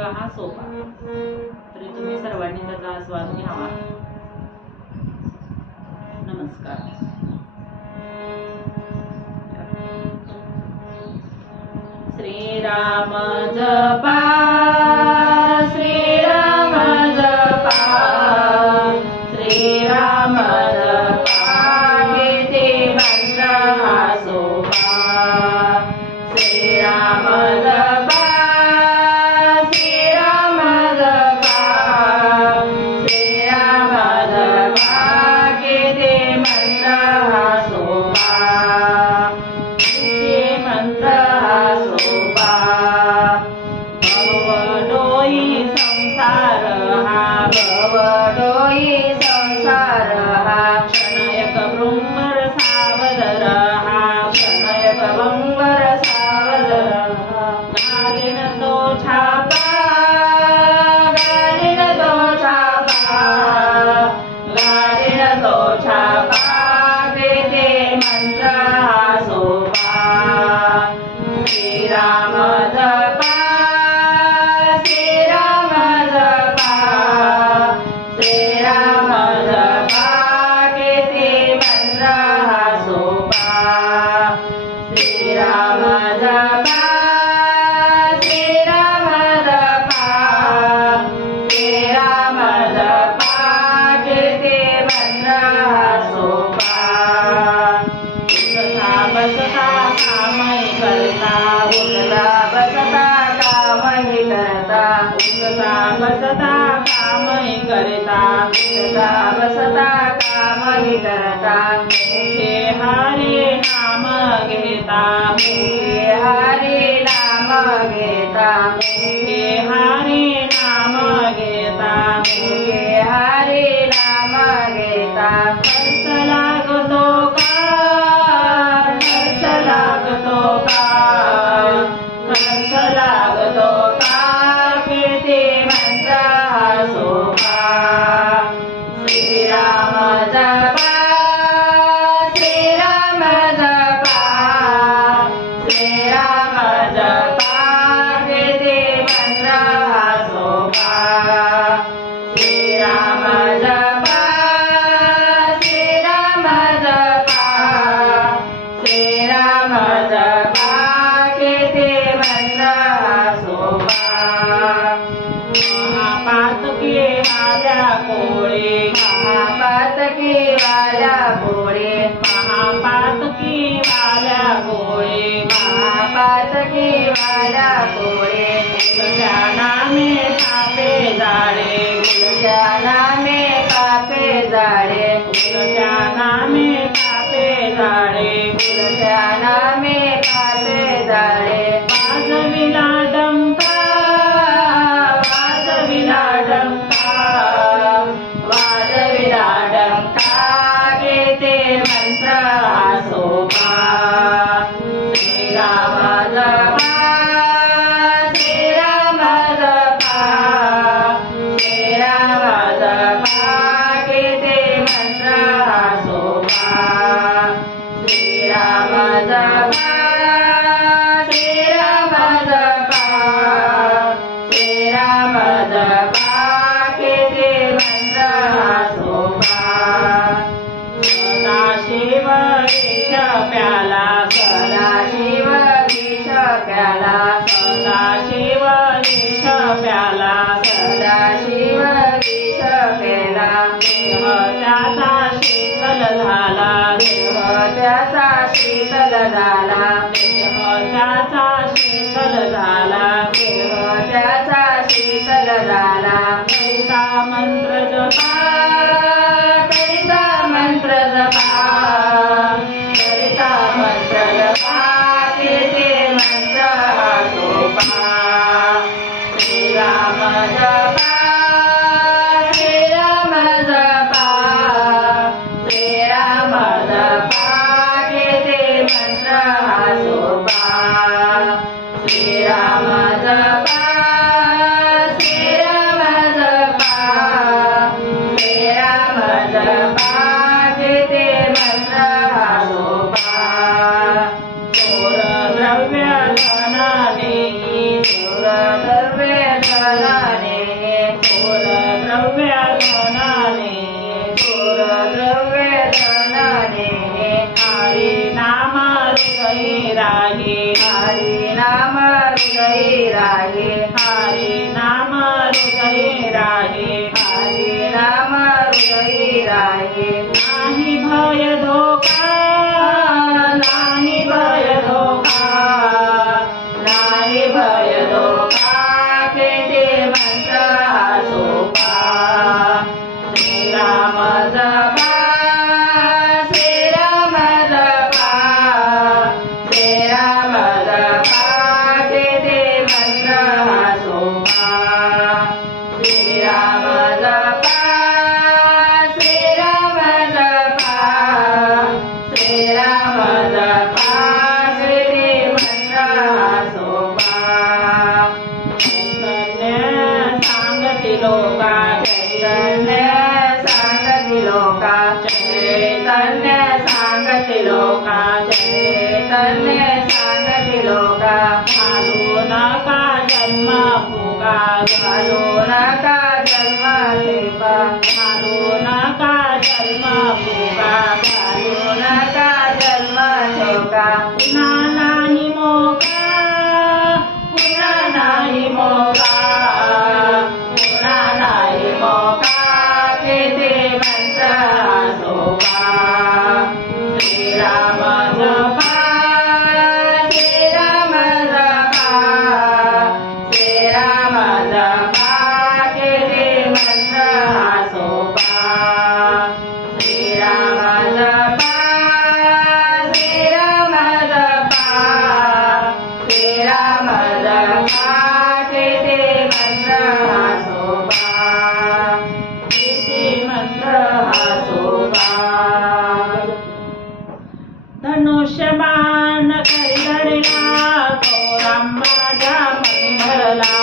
मंत्र हा सोपा, तरी तुम्ही सर्वांनी त्याचा आस्वाद घ्यावा. नमस्कार. श्रीराम जपा, श्रीराम जपा, श्रीराम जपा, किती मंत्र हा सोपा. श्रीराम जपा, श्रीराम जपा, श्रीराम जपा, किती मंत्र हा सोपा. किती मंत्र हा सोपा. भवडोई संसार हा, भवडोई संसार हा, क्षणयक भृंगर सावधर हा, क्षणयक भृंगर सावधर हा. गालिन तो छापा, गालिन तो छापा, गालिन तो छापा, किती मंत्र हा सोपा. श्रीराम जपा, श्रीराम जपा, श्रीराम जपा, किती मंत्र हा सोपा. श्रीराम जपा, श्रीराम जपा, श्रीराम जपा, किती मंत्र हा सोपा. उठता बसता कामही करता, उठता बसता कामही करता, उठता बसता कामही करता, उठता बसता कामही करता. मुखे हरी नाम घेता, मुखे हरी नाम घेता, मुखे हरी नाम घेता, मुखे हरी नाम घेता. खर्च लागतो का, खर्च लागतो का, खर्च लागतो का, किती मंत्र हा सोपा. श्रीराम जपा, श्रीराम जपा, श्रीराम जपा, किती मंत्र हा सोपा. श्रीराम जपा, श्रीराम जपा, श्रीराम जपा, किती मंत्र हा सोपा. महापातकी वाल्या कोळे, महापातकी वाल्या कोळे, महापातकी वाल्या कोळे, महापातकी वाल्या कोळे. गुलच्या नामे पापे जाळे, गुलच्या नामे पापे जाळे, गुलच्या नामे पापे जाळे, गुलच्या नामे पापे जाळे. वाजविला डंका, वाजविला डंका, वाजविला डंका, किती मंत्र हा सोपा. श्रीराम जपा, श्रीराम जपा, श्रीराम जपा, किती मंत्र हा सोपा. श्रीराम जपा, श्रीराम जपा, श्रीराम जपा, किती मंत्र हा सोपा. सदाशिव विष प्याला, सदाशिव विष प्याला, सदाशिव विष प्याला, सदाशिव विष प्याला. देह त्याचा शीतल झाला, देह त्याचा शीतल झाला, देह त्याचा शीतल झाला, देह त्याचा शीतल झाला. करिता मंत्र जपा, करिता मंत्र जपा, करिता मंत्र जपा, किती मंत्र हा सोपा. श्रीराम जपा, श्रीराम जपा, श्रीराम जपा, किती मंत्र हा सोपा. श्रीराम जपा, श्रीराम जपा, श्रीराम हृदयी राहे, हरी नाम हृदयी राहे. नाही भय धोका, नाही भय धोका, नाही भय धोका, केते मंत्र हा सोपा. श्रीराम जपा, श्रीराम जपा, श्रीराम जपा, केते मंत्र हा सोपा. श्रीराम जपा, श्रीराम जपा, श्रीराम जपा, केते मंत्र हा सोपा. चैतन्य सांगती लोका, चैतन्य सांगती लोका, चैतन्य सांगती लोका, चैतन्य सांगती लोका. घालू नका जन्म फुगा, घालू नका जन्म ठेपा, घालू नका जन्म फुगा, घालू नका जन्म ठेका. पुन्हा नाही मोका, पुन्हा नाही मोका, पुन्हा नाही मोका, केते मंत्र हा सोपा. श्रीराम जपा, श्रीराम जपा, श्रीराम जपा, केते मंत्र हा सोपा. श्रीराम जपा, श्रीराम जपा, श्रीराम जपा, केते मंत्र हा सोपा. केते मंत्र हा सोपा. धनुष्यबाण करी धरला, तो राम माझा मनी भरला,